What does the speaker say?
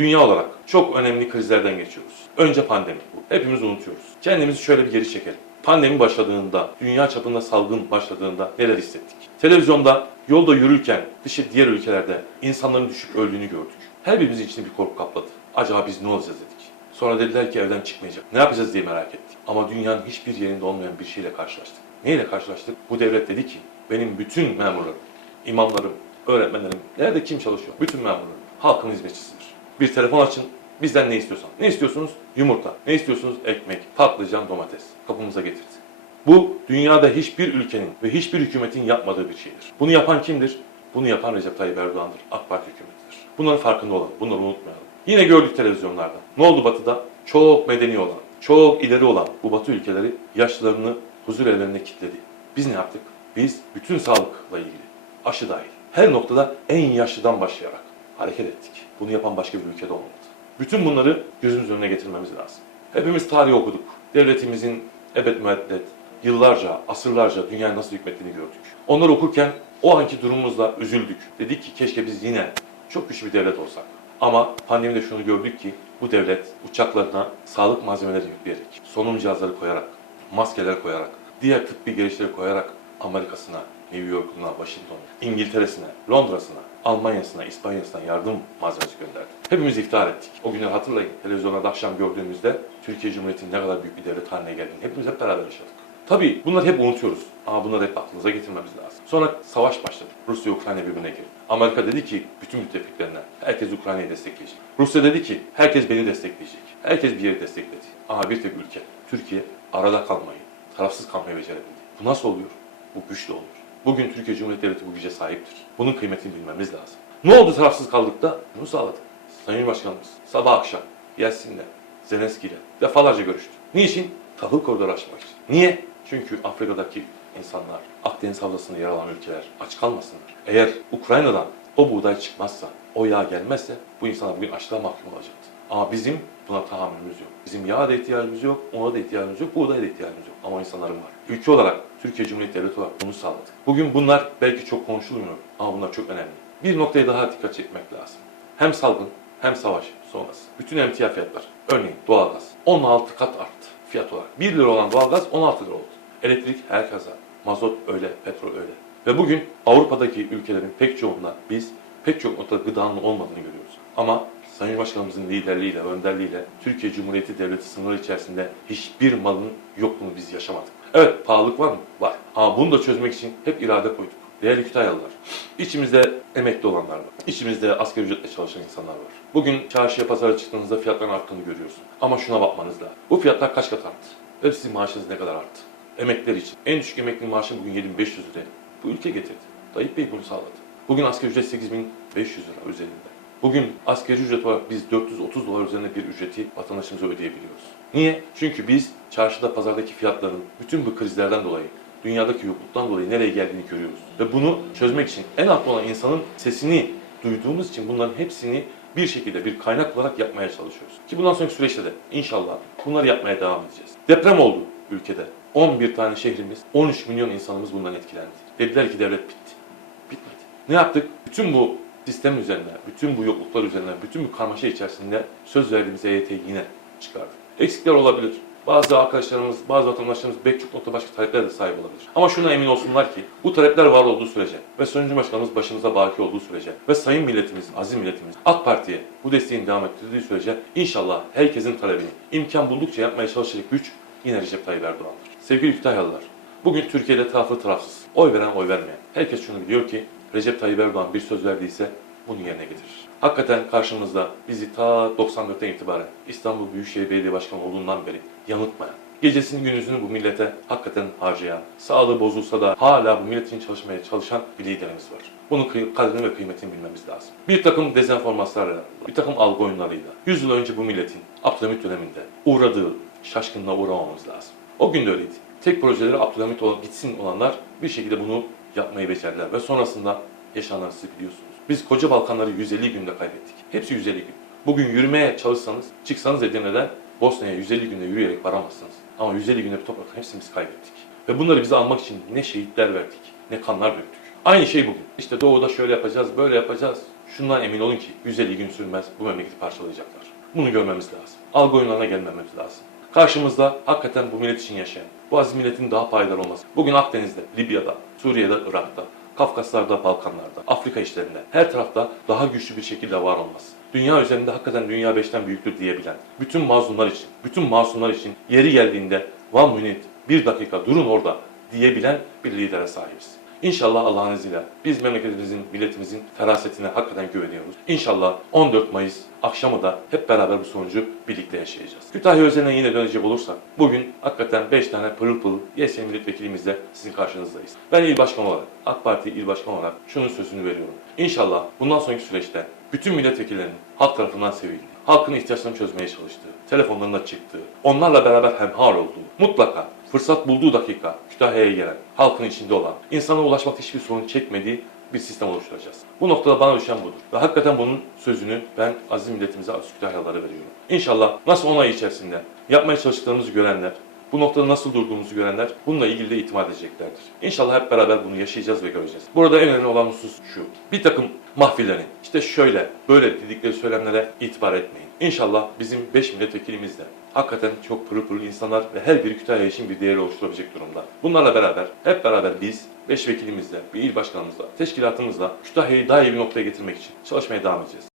Dünya olarak çok önemli krizlerden geçiyoruz. Önce pandemi bu. Hepimiz unutuyoruz. Kendimizi şöyle bir geri çekelim. Pandemi başladığında, dünya çapında salgın başladığında neler hissettik? Televizyonda yolda yürürken dışı diğer ülkelerde insanların düşüp öldüğünü gördük. Her birimizin içini bir korku kapladı. Acaba biz ne olacağız dedik. Sonra dediler ki evden çıkmayacak. Ne yapacağız diye merak ettik. Ama dünyanın hiçbir yerinde olmayan bir şeyle karşılaştık. Neyle karşılaştık? Bu devlet dedi ki benim bütün memurlarım, imamlarım, öğretmenlerim, nerede kim çalışıyor? Bütün memurlarım halkın hizmetçisidir. Bir telefon açın, bizden ne istiyorsan. Ne istiyorsunuz? Yumurta. Ne istiyorsunuz? Ekmek, patlıcan, domates. Kapımıza getirdi. Bu dünyada hiçbir ülkenin ve hiçbir hükümetin yapmadığı bir şeydir. Bunu yapan kimdir? Bunu yapan Recep Tayyip Erdoğan'dır. AK Parti hükümetidir. Bunların farkında olalım. Bunları unutmayalım. Yine gördük televizyonlarda. Ne oldu Batı'da? Çok medeni olan, çok ileri olan bu Batı ülkeleri yaşlılarını huzur evlerine kilitledi. Biz ne yaptık? Biz bütün sağlıkla ilgili, aşı dahil, her noktada en yaşlıdan başlayarak hareket ettik. Bunu yapan başka bir ülkede olmadı. Bütün bunları gözümüz önüne getirmemiz lazım. Hepimiz tarih okuduk. Devletimizin ebed müeddet, yıllarca, asırlarca dünyayı nasıl hükmettiğini gördük. Onları okurken o anki durumumuzla üzüldük. Dedik ki keşke biz yine çok güçlü bir devlet olsak. Ama pandemide şunu gördük ki bu devlet uçaklarına sağlık malzemeleri yükleyerek, solunum cihazları koyarak, maskeler koyarak, diğer tıbbi gelişleri koyarak Amerika'sına, New York'una, Washington'a, İngiltere'sine, Londra'sına, Almanya'sına, İspanya'sına yardım malzemesi gönderdi. Hepimiz iftihar ettik. O günleri hatırlayın. Televizyonda akşam gördüğümüzde Türkiye Cumhuriyeti'nin ne kadar büyük bir devlet haline geldiğini hepimiz hep beraber yaşadık. Tabii bunları hep unutuyoruz. Ama bunları hep aklımıza getirmemiz lazım. Sonra savaş başladı. Rusya Ukrayna birbirine girdi. Amerika dedi ki bütün müttefiklerine herkes Ukrayna'yı destekleyecek. Rusya dedi ki herkes beni destekleyecek. Herkes bir yeri destekledi. Ama bir tek ülke Türkiye arada kalmayı, tarafsız kalmayı becerebildi. Bu nasıl oluyor? Bu güçle oluyor. Bugün Türkiye Cumhuriyeti Devleti bu güce sahiptir. Bunun kıymetini bilmemiz lazım. Ne oldu tarafsız kaldık da? Bunu sağladık. Sayın Başkanımız sabah akşam Yeltsin'le, Zelenski'yle defalarca görüştü. Niçin? Tahıl koridoru açmak için. Niye? Çünkü Afrika'daki insanlar, Akdeniz havzasında yer alan ülkeler aç kalmasınlar. Eğer Ukrayna'dan o buğday çıkmazsa, o yağ gelmezse bu insanlar bugün açlığa mahkum olacaktı. Ama bizim buna tahammülümüz yok. Bizim yağa da ihtiyacımız yok, ona da ihtiyacımız yok, buğdaya da ihtiyacımız yok. Ama insanların var. Ülke olarak, Türkiye Cumhuriyeti Devleti olarak bunu sağladık. Bugün bunlar belki çok konuşulmuyor ama bunlar çok önemli. Bir noktaya daha dikkat çekmek lazım. Hem salgın hem savaş sonrası. Bütün emtia fiyatlar. Örneğin doğalgaz 16 kat arttı fiyat olarak. 1 lira olan doğalgaz 16 lira oldu. Elektrik herkese. Mazot öyle, petrol öyle. Ve bugün Avrupa'daki ülkelerin pek çoğunda biz pek çok noktada gıdanın olmadığını görüyoruz. Ama Sayın Başkanımızın liderliğiyle, önderliğiyle Türkiye Cumhuriyeti Devleti sınırları içerisinde hiçbir malın yokluğunu biz yaşamadık. Evet pahalılık var mı? Var. Ama bunu da çözmek için hep irade koyduk. Değerli Kütahyalılar, içimizde emekli olanlar var. İçimizde asgari ücretle çalışan insanlar var. Bugün çarşıya pazara çıktığınızda fiyatların arttığını görüyorsun. Ama şuna bakmanız lazım. Bu fiyatlar kaç kat arttı? Ve sizin maaşınız ne kadar arttı? Emekliler için. En düşük emekli maaşı bugün 7500 lira. Bu ülke getirdi. Tayyip Bey bunu sağladı. Bugün asgari ücret 8500 lira üzerinde. Bugün asgari ücret olarak biz 430 dolar üzerinde bir ücreti vatandaşımıza ödeyebiliyoruz. Niye? Çünkü biz çarşıda pazardaki fiyatların bütün bu krizlerden dolayı dünyadaki yokluktan dolayı nereye geldiğini görüyoruz. Ve bunu çözmek için en altta olan insanın sesini duyduğumuz için bunların hepsini bir şekilde bir kaynak olarak yapmaya çalışıyoruz. Ki bundan sonraki süreçte de inşallah bunları yapmaya devam edeceğiz. Deprem oldu ülkede. 11 tane şehrimiz, 13 milyon insanımız bundan etkilendi. Dediler ki devlet bitti. Ne yaptık? Bütün bu sistem üzerine, bütün bu yokluklar üzerine, bütün bu karmaşa içerisinde söz verdiğimiz EYT'yi yine çıkardık. Eksikler olabilir. Bazı arkadaşlarımız, bazı vatandaşlarımız pek çok nokta başka taleplere de sahip olabilir. Ama şuna emin olsunlar ki bu talepler var olduğu sürece ve Sayın Başkanımız başımıza baki olduğu sürece ve Sayın Milletimiz, aziz milletimiz AK Parti'ye bu desteğin devam ettirdiği sürece inşallah herkesin talebini imkan buldukça yapmaya çalışacak güç yine Recep Tayyip Erdoğan'dır. Sevgili Kütahyalılar, bugün Türkiye'de taraflı tarafsız, oy veren oy vermeyen, herkes şunu biliyor ki Recep Tayyip Erdoğan bir söz verdiyse bunu yerine getirir. Hakikaten karşımızda bizi ta 94'ten itibaren İstanbul Büyükşehir Belediye Başkanı olduğundan beri yanıltmayan, gecesini gündüzünü bu millete hakikaten harcayan, sağlığı bozulsa da hala bu millet için çalışmaya çalışan bir liderimiz var. Bunun kadrini ve kıymetini bilmemiz lazım. Bir takım dezenformasyonlarla, bir takım algı oyunlarıyla 100 yıl önce bu milletin Abdülhamit döneminde uğradığı şaşkınlığa uğramamamız lazım. O gün de öyleydi. Tek projeleri Abdülhamit olan, gitsin olanlar bir şekilde bunu yapmayı becerdiler ve sonrasında yaşananları siz biliyorsunuz. Biz koca Balkanları 150 günde kaybettik. Hepsi 150 gün. Bugün yürümeye çalışsanız, çıksanız Edirne'den Bosna'ya 150 günde yürüyerek varamazsınız. Ama 150 günde bir topraktan hepsini biz kaybettik. Ve bunları bize almak için ne şehitler verdik, ne kanlar döktük. Aynı şey bugün. İşte doğuda şöyle yapacağız, böyle yapacağız. Şundan emin olun ki 150 gün sürmez bu memleketi parçalayacaklar. Bunu görmemiz lazım. Algı oyunlarına gelmememiz lazım. Karşımızda hakikaten bu millet için yaşayan, bu aziz milletin daha payidar olması. Bugün Akdeniz'de, Libya'da, Suriye'de, Irak'ta, Kafkaslar'da, Balkanlar'da, Afrika işlerinde her tarafta daha güçlü bir şekilde var olması. Dünya üzerinde hakikaten dünya beşten büyüktür diyebilen, bütün mazlumlar için, bütün masumlar için yeri geldiğinde one minute, bir dakika durun orada diyebilen bir lidere sahibiz. İnşallah Allah'ın izniyle biz memleketimizin, milletimizin ferasetine hakikaten güveniyoruz. İnşallah 14 Mayıs akşamı da hep beraber bu sonucu birlikte yaşayacağız. Kütahya özeline yine dönecek olursak bugün hakikaten 5 tane pırıl pırıl YSM milletvekilimizle sizin karşınızdayız. Ben il başkanı olarak, AK Parti il başkanı olarak şunun sözünü veriyorum. İnşallah bundan sonraki süreçte bütün milletvekillerinin halk tarafından sevildiği, halkın ihtiyaçlarını çözmeye çalıştığı, telefonlarına çıktığı, onlarla beraber hemhal olduğu, mutlaka fırsat bulduğu dakika Kütahya'ya gelen, halkın içinde olan, insana ulaşmakta hiçbir sorun çekmediği bir sistem oluşturacağız. Bu noktada bana düşen budur. Ve hakikaten bunun sözünü ben aziz milletimize, aziz veriyorum. İnşallah nasıl 10 ay içerisinde yapmaya çalıştıklarımızı görenler, bu noktada nasıl durduğumuzu görenler bununla ilgili de itimat edeceklerdir. İnşallah hep beraber bunu yaşayacağız ve göreceğiz. Burada en önemli olan husus şu. Bir takım mahfillerin işte şöyle böyle dedikleri söylemlere itibar etmeyin. İnşallah bizim 5 milletvekilimiz de hakikaten çok pırıl pırıl insanlar ve her biri Kütahya için bir değeri oluşturabilecek durumda. Bunlarla beraber hep beraber biz 5 vekilimizle, bir il başkanımızla, teşkilatımızla Kütahya'yı daha iyi bir noktaya getirmek için çalışmaya devam edeceğiz.